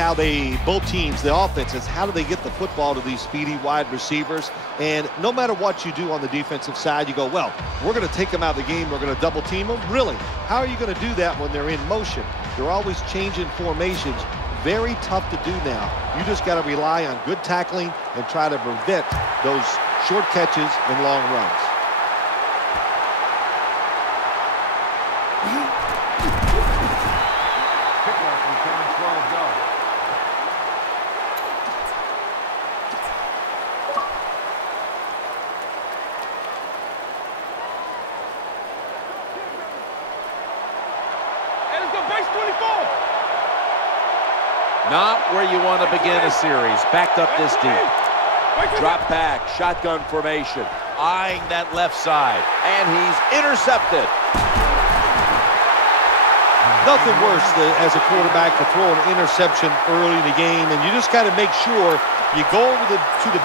how both teams, the offenses, how do they get the football to these speedy wide receivers? And no matter what you do on the defensive side, you go, well, we're going to take them out of the game. We're going to double team them. Really? How are you going to do that when they're in motion? They're always changing formations. Very tough to do now. You just got to rely on good tackling and try to prevent those short catches and long runs. Not where you want to begin a series. Backed up this deep. Drop back, shotgun formation. Eyeing that left side. And he's intercepted. Nothing worse than, as a quarterback, to throw an interception early in the game. And you just got to make sure you go over to the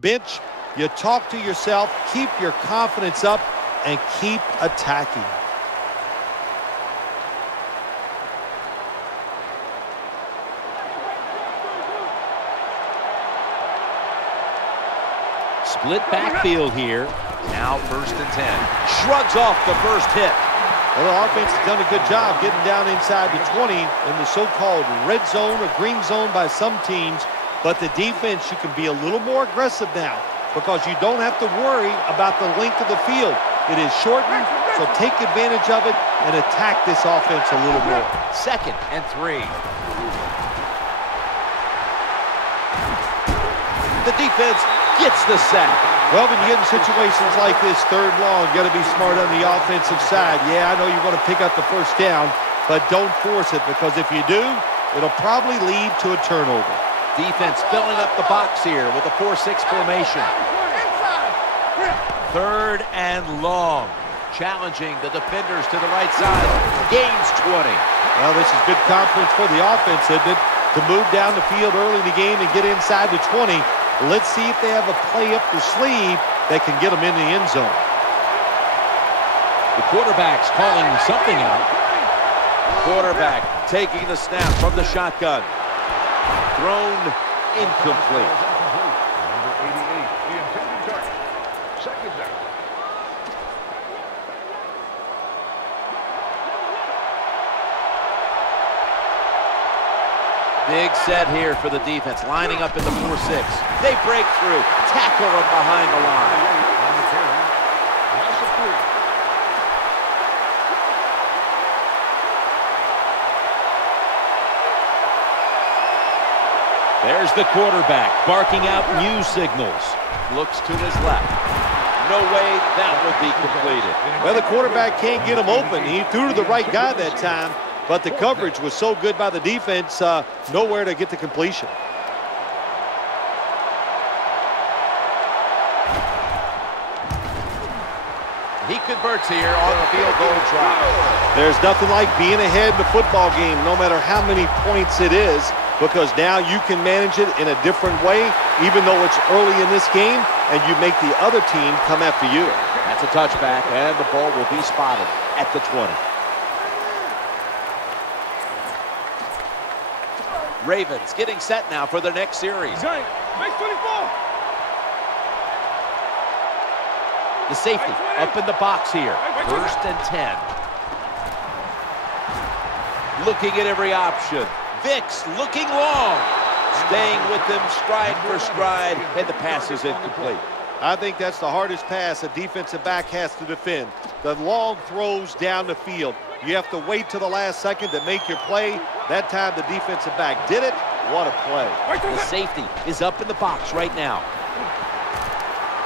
bench, you talk to yourself, keep your confidence up, and keep attacking. Split backfield here. Now 1st and 10. Shrugs off the first hit. Well, the offense has done a good job getting down inside the 20 in the so-called red zone or green zone by some teams. But the defense, you can be a little more aggressive now because you don't have to worry about the length of the field. It is shortened, so take advantage of it and attack this offense a little more. 2nd and 3. The defense gets the sack. Well, when you get in situations like this, 3rd long, you got to be smart on the offensive side. Yeah, I know you want to pick up the 1st down, but don't force it because if you do, it'll probably lead to a turnover. Defense filling up the box here with a 4-6 formation. 3rd and long. Challenging the defenders to the right side. Gains 20. Well, this is good confidence for the offense, isn't it? To move down the field early in the game and get inside the 20. Let's see if they have a play up their sleeve that can get them in the end zone. The quarterback's calling something out. Quarterback taking the snap from the shotgun. Thrown incomplete. Number 88, the intended target. 2nd down. Big set here for the defense, lining up in the 4-6. They break through, tackle him behind the line. On the carry, loss of 3. There's the quarterback barking out new signals. Looks to his left. No way that would be completed. Well, the quarterback can't get him open. He threw to the right guy that time, but the coverage was so good by the defense, nowhere to get the completion. He converts here on the field goal drive. There's nothing like being ahead in the football game, no matter how many points it is, because now you can manage it in a different way, even though it's early in this game, and you make the other team come after you. That's a touchback, and the ball will be spotted at the 20. Ravens getting set now for their next series. Make 24. The safety up in the box here. 1st and 10. Looking at every option. Vicks looking long. Staying with them stride for stride, and the pass is incomplete. I think that's the hardest pass a defensive back has to defend. The long throws down the field. You have to wait till the last second to make your play. That time the defensive back did it. What a play. The safety is up in the box right now.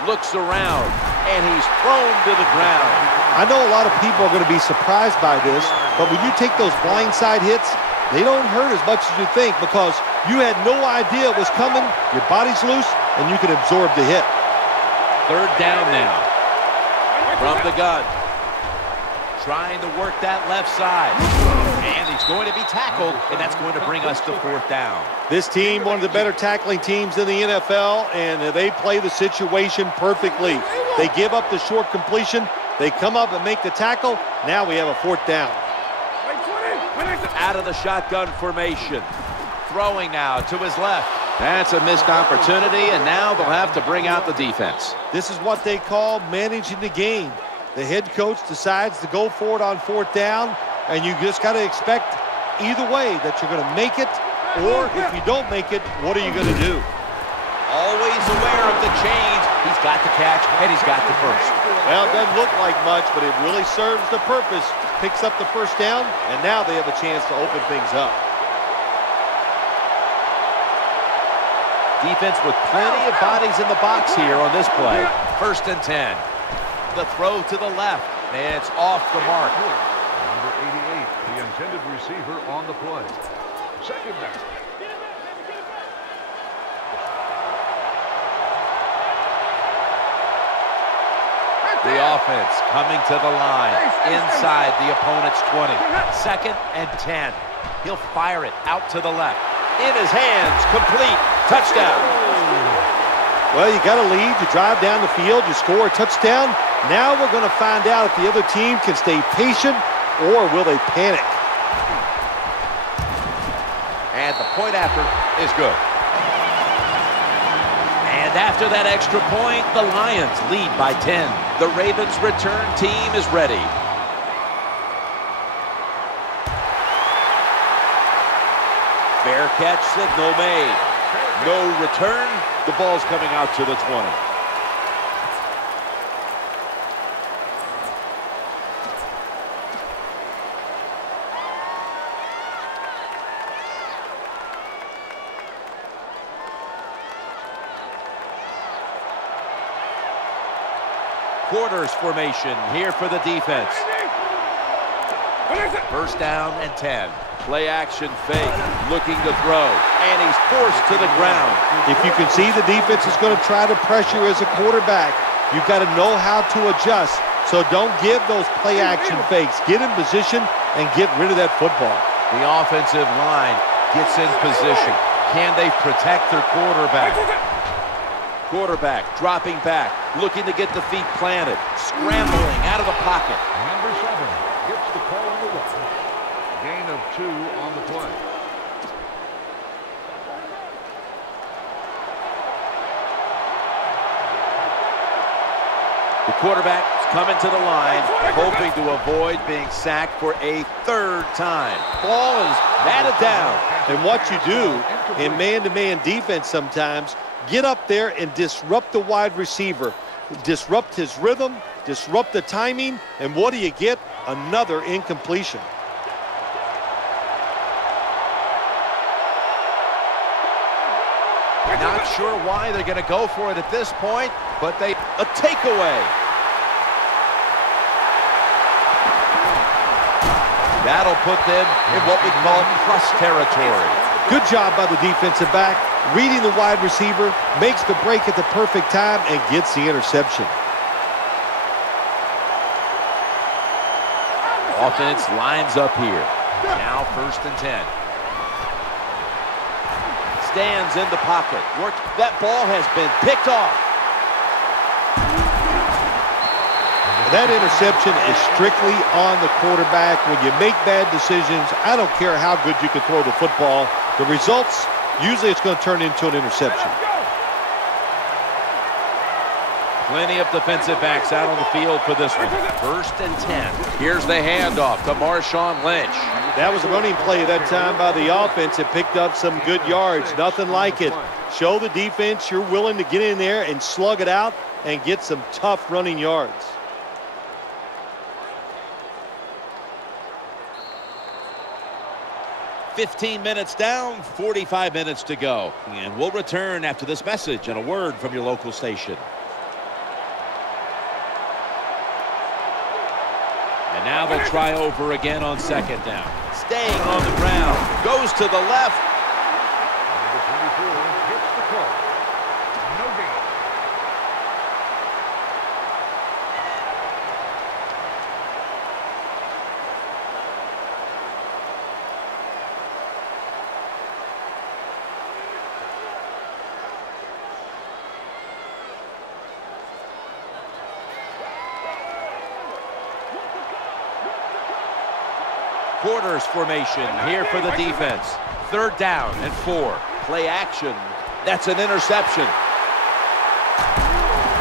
Looks around, and he's thrown to the ground. I know a lot of people are going to be surprised by this, but when you take those blindside hits, they don't hurt as much as you think because you had no idea it was coming, your body's loose, and you can absorb the hit. Third down now. From the gun. Trying to work that left side. And he's going to be tackled, and that's going to bring us to fourth down. This team, one of the better tackling teams in the NFL, and they play the situation perfectly. They give up the short completion. They come up and make the tackle. Now we have a fourth down. Out of the shotgun formation. Throwing now to his left. That's a missed opportunity, and now they'll have to bring out the defense. This is what they call managing the game. The head coach decides to go for it on fourth down, and you just got to expect either way that you're going to make it, or if you don't make it, what are you going to do? Always aware of the change. He's got the catch, and he's got the first. Well, it doesn't look like much, but it really serves the purpose. Picks up the first down, and now they have a chance to open things up. Defense with plenty of bodies in the box here on this play. 1st and 10. The throw to the left, and it's off the mark. Number 88, the intended receiver on the play. 2nd down. The offense coming to the line inside the opponent's 20. 2nd and 10. He'll fire it out to the left. In his hands, complete, touchdown. Well, you got a lead, you drive down the field, you score a touchdown. Now we're going to find out if the other team can stay patient or will they panic. And the point after is good. And after that extra point, the Lions lead by 10. The Ravens' return team is ready. Fair catch signal made. No return. The ball's coming out to the 20. Quarters formation here for the defense. 1st down and 10. Play action fake, looking to throw, and he's forced to the ground. If you can see the defense is going to try to pressure as a quarterback, you've got to know how to adjust. So don't give those play action fakes. Get in position and get rid of that football. The offensive line gets in position. Can they protect their quarterback? Quarterback dropping back, looking to get the feet planted, scrambling out of the pocket. Number 7 gets the call on the run. Gain of 2 on the play. The quarterback is coming to the line, hoping to avoid being sacked for a 3rd time. Ball is batted down. And what you do in man-to-man defense sometimes, get up there and disrupt the wide receiver. Disrupt his rhythm, disrupt the timing, and what do you get? Another incompletion. Not sure why they're going to go for it at this point, but a takeaway. That'll put them in what we call plus territory. Good job by the defensive back, reading the wide receiver, makes the break at the perfect time, and gets the interception. Offense lines up here. Now 1st and 10. Stands in the pocket. That ball has been picked off. That interception is strictly on the quarterback. When you make bad decisions, I don't care how good you can throw the football. The results, usually it's going to turn into an interception. Plenty of defensive backs out on the field for this one. 1st and 10. Here's the handoff to Marshawn Lynch. That was a running play that time by the offense. It picked up some good yards. Nothing like it. Show the defense you're willing to get in there and slug it out and get some tough running yards. "15 minutes down, 45 minutes to go. And we'll return after this message and a word from your local station. And now they'll try over again on 2nd down. Staying on the ground, goes to the left. Number 24 hits the call. No gain. quarters formation here for the defense. 3rd down and 4. Play action. That's an interception.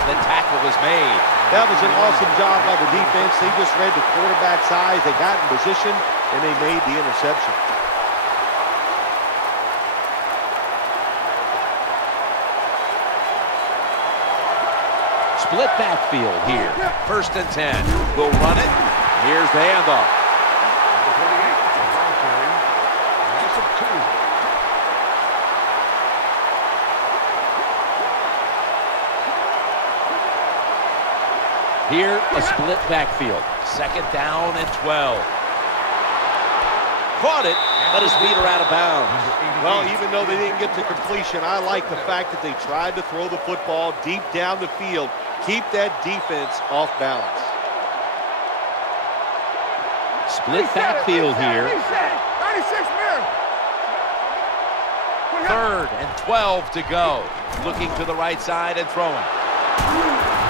The tackle was made. That was an awesome job by the defense. They just read the quarterback's eyes. They got in position, and they made the interception. Split backfield here. 1st and 10. We'll run it. Here's the handoff. Here, a split backfield. 2nd down and 12. Caught it, but his feet are out of bounds. Well, even though they didn't get to completion, I like the fact that they tried to throw the football deep down the field, keep that defense off balance. Split backfield here. 3rd and 12 to go. Looking to the right side and throwing.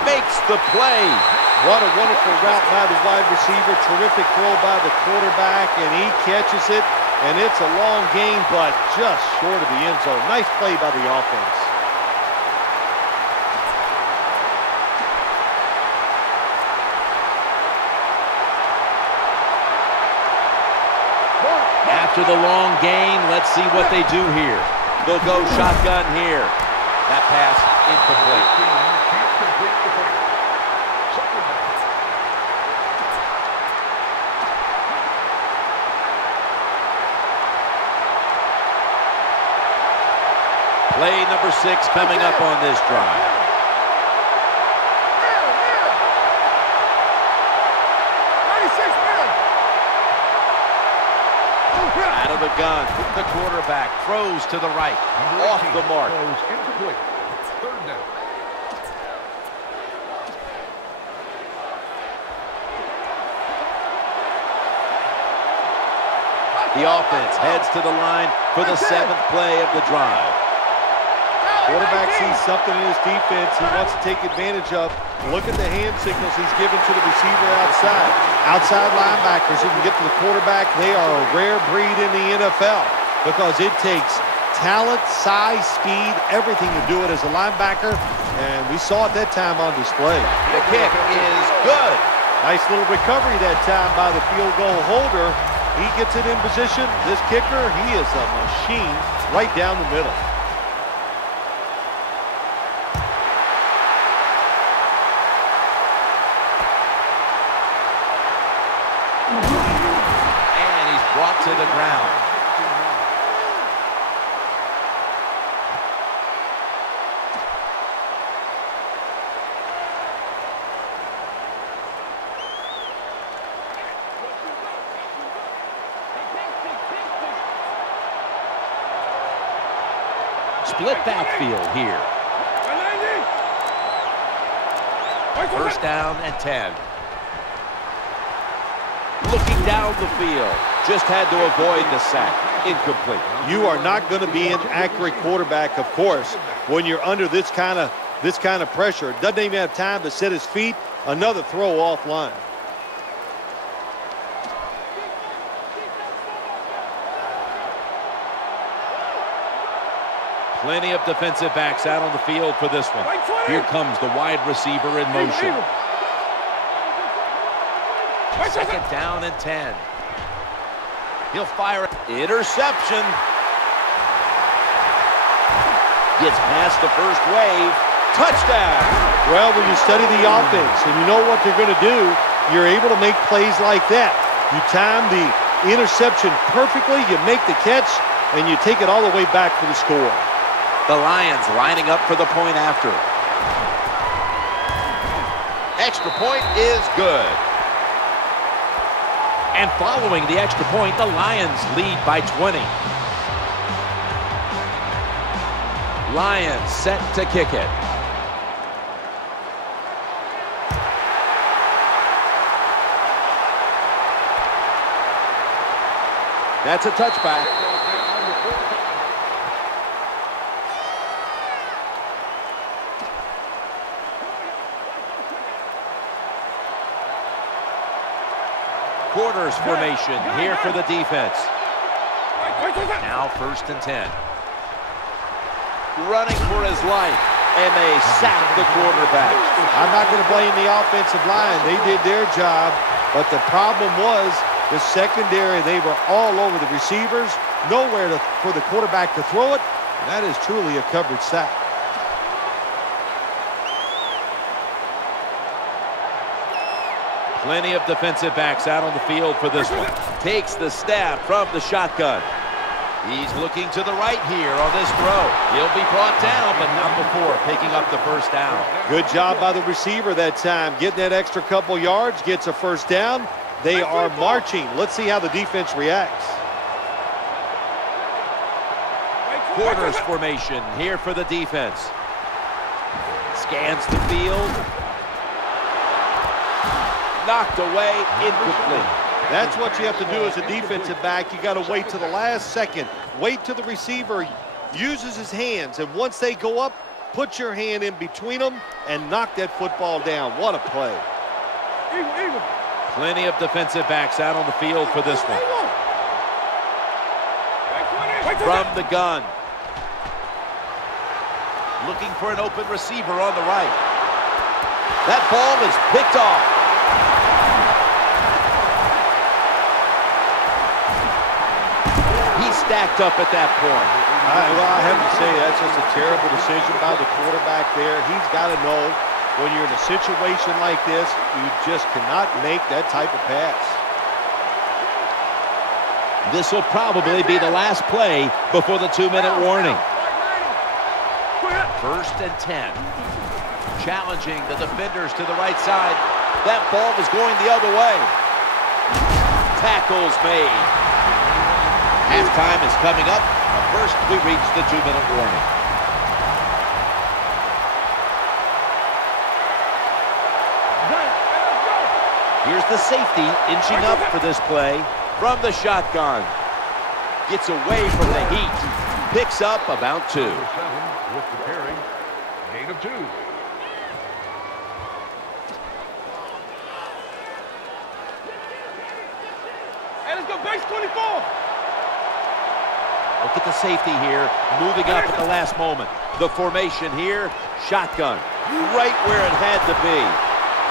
Makes the play. What a wonderful route by the wide receiver. Terrific throw by the quarterback, and he catches it. And it's a long gain, but just short of the end zone. Nice play by the offense. After the long gain, let's see what they do here. They'll go shotgun here. That pass incomplete. Play number 6 coming up on this drive. Out of the gun, the quarterback throws to the right, off the mark. Incomplete. 3rd down. The offense heads to the line for the 7th play of the drive. Quarterback sees something in his defense he wants to take advantage of. Look at the hand signals he's given to the receiver outside. Outside linebackers who can get to the quarterback, they are a rare breed in the NFL because it takes talent, size, speed, everything to do it as a linebacker, and we saw it that time on display. The kick is good. Nice little recovery that time by the field goal holder. He gets it in position. This kicker, he is a machine right down the middle. And he's brought to the ground. Split backfield here. 1st down and 10. Looking down the field. Just had to avoid the sack. Incomplete. You are not going to be an accurate quarterback, of course, when you're under this kind of pressure. Doesn't even have time to set his feet. Another throw offline. Plenty of defensive backs out on the field for this one. Here comes the wide receiver in motion. 2nd down and 10. He'll fire it. Interception. Gets past the first wave. Touchdown. Well, when you study the offense and you know what they're going to do, you're able to make plays like that. You time the interception perfectly, you make the catch, and you take it all the way back for the score. The Lions lining up for the point after. Extra point is good. And following the extra point, the Lions lead by 20. Lions set to kick it. That's a touchback. Quarters formation here for the defense. Now 1st and 10. Running for his life, and they sack the quarterback. I'm not going to blame the offensive line. They did their job, but the problem was the secondary. They were all over the receivers, nowhere for the quarterback to throw it. That is truly a covered sack. Plenty of defensive backs out on the field for this one. Takes the snap from the shotgun. He's looking to the right here on this throw. He'll be brought down, but not before picking up the 1st down. Good job by the receiver that time. Getting that extra couple yards, gets a 1st down. They are marching. Let's see how the defense reacts. Quarters formation here for the defense. Scans the field. Knocked away, incomplete. That's what you have to do as a defensive back. You got to wait to the last second. Wait till the receiver uses his hands, and once they go up, put your hand in between them and knock that football down. What a play. Plenty of defensive backs out on the field for this one. From the gun. Looking for an open receiver on the right. That ball is picked off. Stacked up at that point. Well, I have to say that's just a terrible decision by the quarterback there. He's got to know when you're in a situation like this, you just cannot make that type of pass. This will probably be the last play before the 2-minute warning. 1st and 10. Challenging the defenders to the right side. That ball was going the other way. Tackles made. Halftime is coming up. First, we reach the 2-minute warning. Here's the safety inching up for this play from the shotgun. Gets away from the heat. Picks up about 2. With the carry, gain of 2. Hey, let's go base 24. Look at the safety here, moving up at the last moment. The formation here, shotgun, right where it had to be.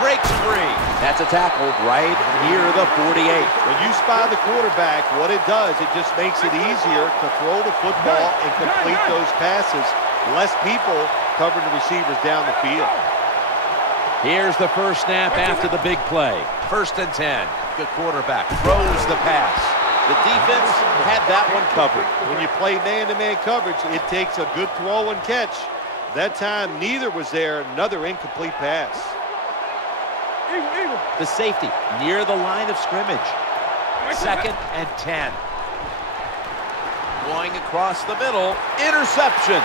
Breaks free. That's a tackle right near the 48. When you spy the quarterback, what it does, it just makes it easier to throw the football and complete those passes. Less people covering the receivers down the field. Here's the first snap after the big play. 1st and 10. The quarterback throws the pass. The defense had that one covered. When you play man-to-man coverage, it takes a good throw and catch. That time, neither was there. Another incomplete pass. The safety near the line of scrimmage. 2nd and 10. Going across the middle. Interception.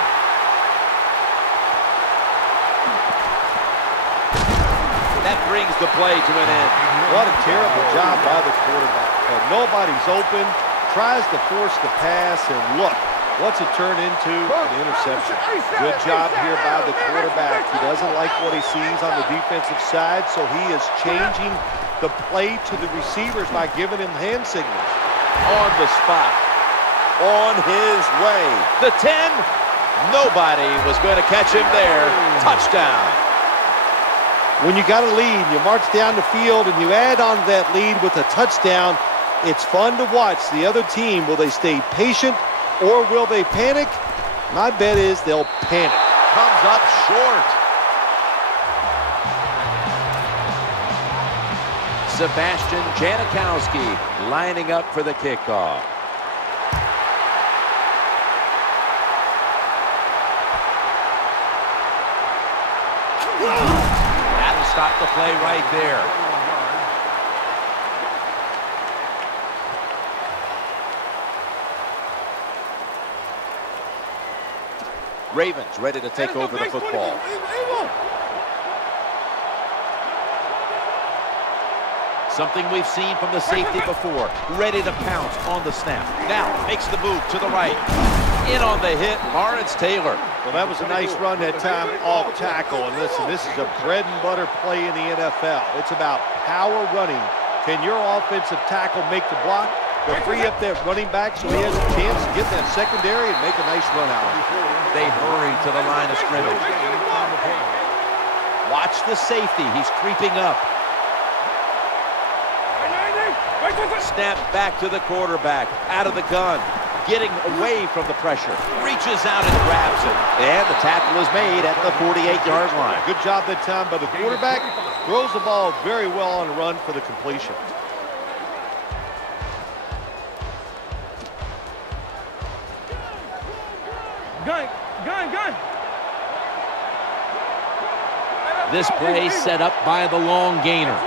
That brings the play to an end. What a terrible job by the quarterback. Nobody's open, tries to force the pass, and look, what's it turn into? An interception. Good job here by the quarterback. He doesn't like what he sees on the defensive side, so he is changing the play to the receivers by giving him hand signals. On the spot. On his way. The 10. Nobody was going to catch him there. Touchdown. When you got a lead, you march down the field and you add on that lead with a touchdown, it's fun to watch the other team. Will they stay patient or will they panic? My bet is they'll panic. Comes up short. Sebastian Janikowski lining up for the kickoff. Stop the play right there. Ravens ready to take over the football. Something we've seen from the safety before. Ready to pounce on the snap. Now makes the move to the right. In on the hit, Lawrence Taylor. Well, that was a nice run that time off tackle. And listen, this is a bread and butter play in the NFL. It's about power running Can your offensive tackle make the block to free up that running back so he has a chance to get that secondary and make a nice run out of it? They hurry to the line of scrimmage. Watch the safety. He's creeping up. Snap back to the quarterback. Out of the gun. Getting away from the pressure. Reaches out and grabs it. And the tackle is made at the 48-yard line. Good job that time by the quarterback. Throws the ball very well on the run for the completion. Gun. This play set up by the long gainer.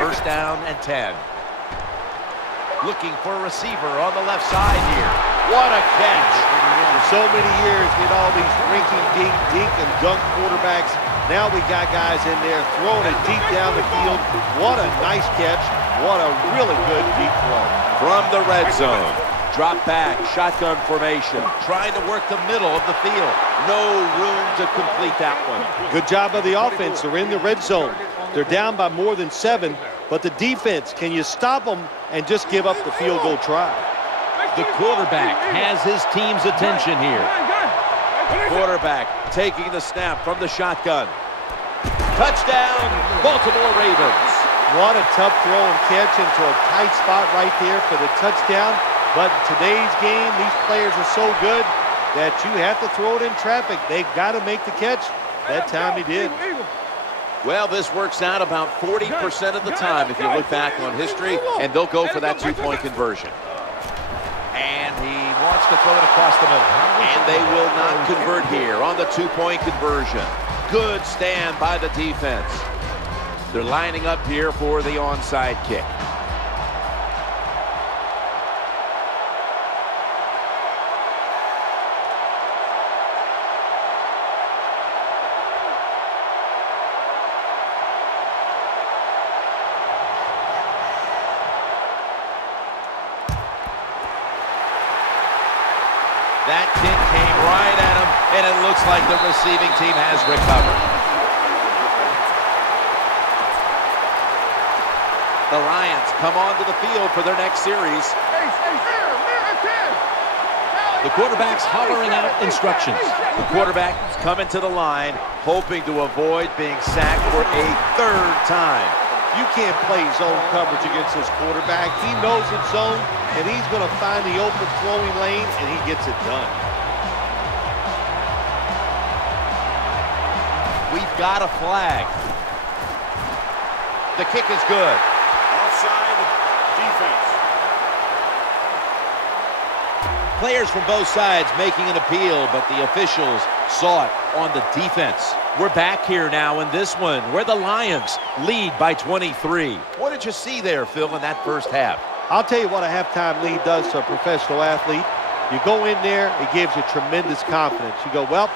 First down and 10. Looking for a receiver on the left side here. What a catch. For so many years, we had all these rinky-dink, dink and dunk quarterbacks. Now we got guys in there throwing it deep down the field. What a nice catch. What a really good deep throw. From the red zone. Drop back, shotgun formation. Trying to work the middle of the field. No room to complete that one. Good job by the offense. They're in the red zone. They're down by more than 7. But the defense, can you stop them and just give up the field goal try? The quarterback has his team's attention here. Quarterback taking the snap from the shotgun. Touchdown, Baltimore Ravens. What a tough throw and catch into a tight spot right there for the touchdown. But in today's game, these players are so good that you have to throw it in traffic. They've got to make the catch. That time he did. Well, this works out about 40% of the time if you look back on history, and they'll go for that two-point conversion. And he wants to throw it across the middle. And they will not convert here on the two-point conversion. Good stand by the defense. They're lining up here for the onside kick. That kick came right at him, and it looks like the receiving team has recovered. The Lions come onto the field for their next series. The quarterback's hollering out instructions. The quarterback's coming to the line, hoping to avoid being sacked for a third time. You can't play zone coverage against this quarterback. He knows it's zone, and he's going to find the open throwing lane, and he gets it done. We've got a flag. The kick is good. Offside defense. Players from both sides making an appeal, but the officials saw it on the defense. We're back here now in this one where the Lions lead by 23. What did you see there, Phil, in that first half? I'll tell you what a halftime lead does to a professional athlete. You go in there, it gives you tremendous confidence. You go, well,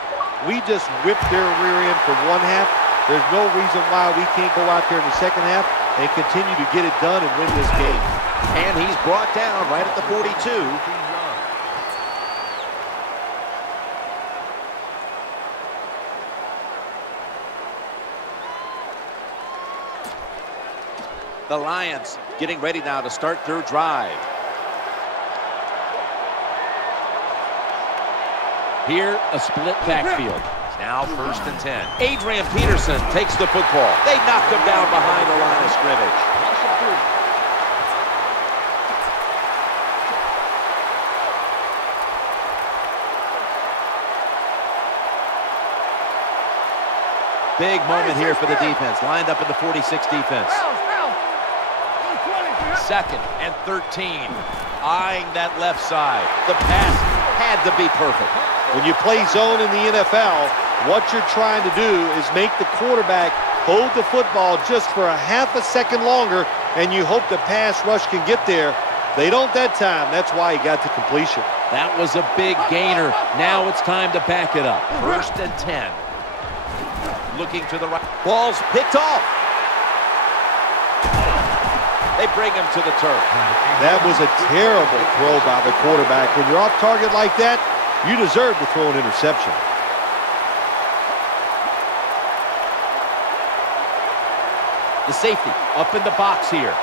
we just whipped their rear end for one half. There's no reason why we can't go out there in the second half and continue to get it done and win this game. And he's brought down right at the 42. The Lions getting ready now to start their drive. Here, a split backfield. Now 1st and 10. Adrian Peterson takes the football. They knocked him down behind the line of scrimmage. Big moment here for the defense. Lined up in the 46 defense. 2nd and 13. Eyeing that left side. The pass had to be perfect. When you play zone in the NFL, what you're trying to do is make the quarterback hold the football just for a half a second longer, and you hope the pass rush can get there. They don't that time. That's why he got to completion. That was a big gainer. Now it's time to back it up. 1st and 10. Looking to the right. Ball's picked off. They bring him to the turf. That was a terrible throw by the quarterback. When you're off target like that, you deserve to throw an interception. The safety up in the box here.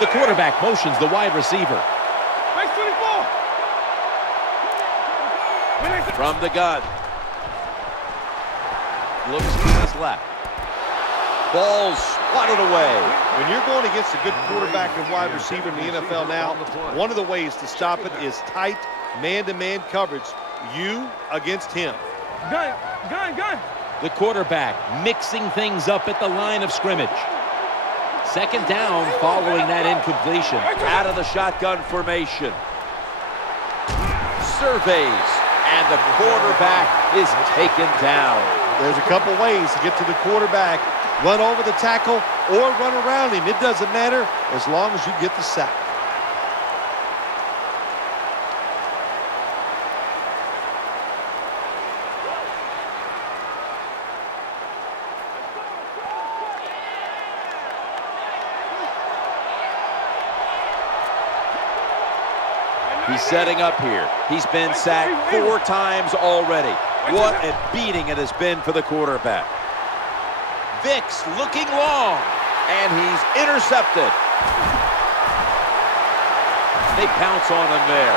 The quarterback motions the wide receiver. Base 24. From the gun. Looks to his left. Ball swatted away. When you're going against a good quarterback and wide receiver in the NFL now, one of the ways to stop it is tight man-to-man coverage. You against him. Gun. The quarterback mixing things up at the line of scrimmage. Second down following that incompletion. Out of the shotgun formation. Surveys, and the quarterback is taken down. There's a couple ways to get to the quarterback. Run over the tackle or run around him. It doesn't matter as long as you get the sack. He's setting up here. He's been sacked 4 times already. What a beating it has been for the quarterback. Vicks looking long, and he's intercepted. They pounce on him there.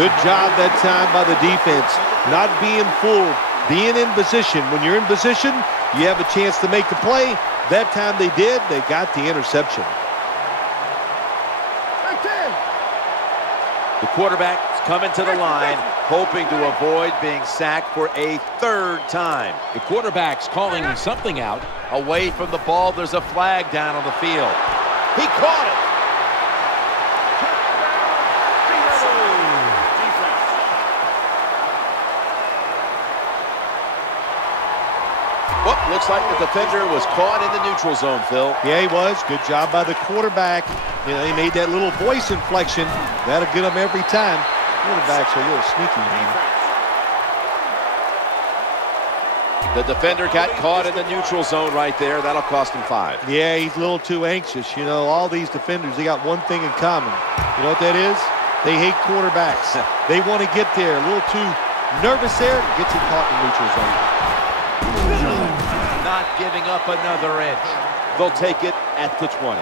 Good job that time by the defense. Not being fooled, being in position. When you're in position, you have a chance to make the play. That time they did. They got the interception. The quarterback is coming to the line, hoping to avoid being sacked for a 3rd time. The quarterback's calling something out. Away from the ball, there's a flag down on the field. He caught it. Well, looks like the defender was caught in the neutral zone, Phil. Yeah, he was. Good job by the quarterback. You know, he made that little voice inflection. That'll get him every time. Quarterbacks are a little sneaky, man. The defender got caught in the neutral zone right there. That'll cost him 5. Yeah, he's a little too anxious. You know, all these defenders, they got one thing in common. You know what that is? They hate quarterbacks. They want to get there. A little too nervous there. Gets him caught in the neutral zone. Not giving up another inch. They'll take it at the 20.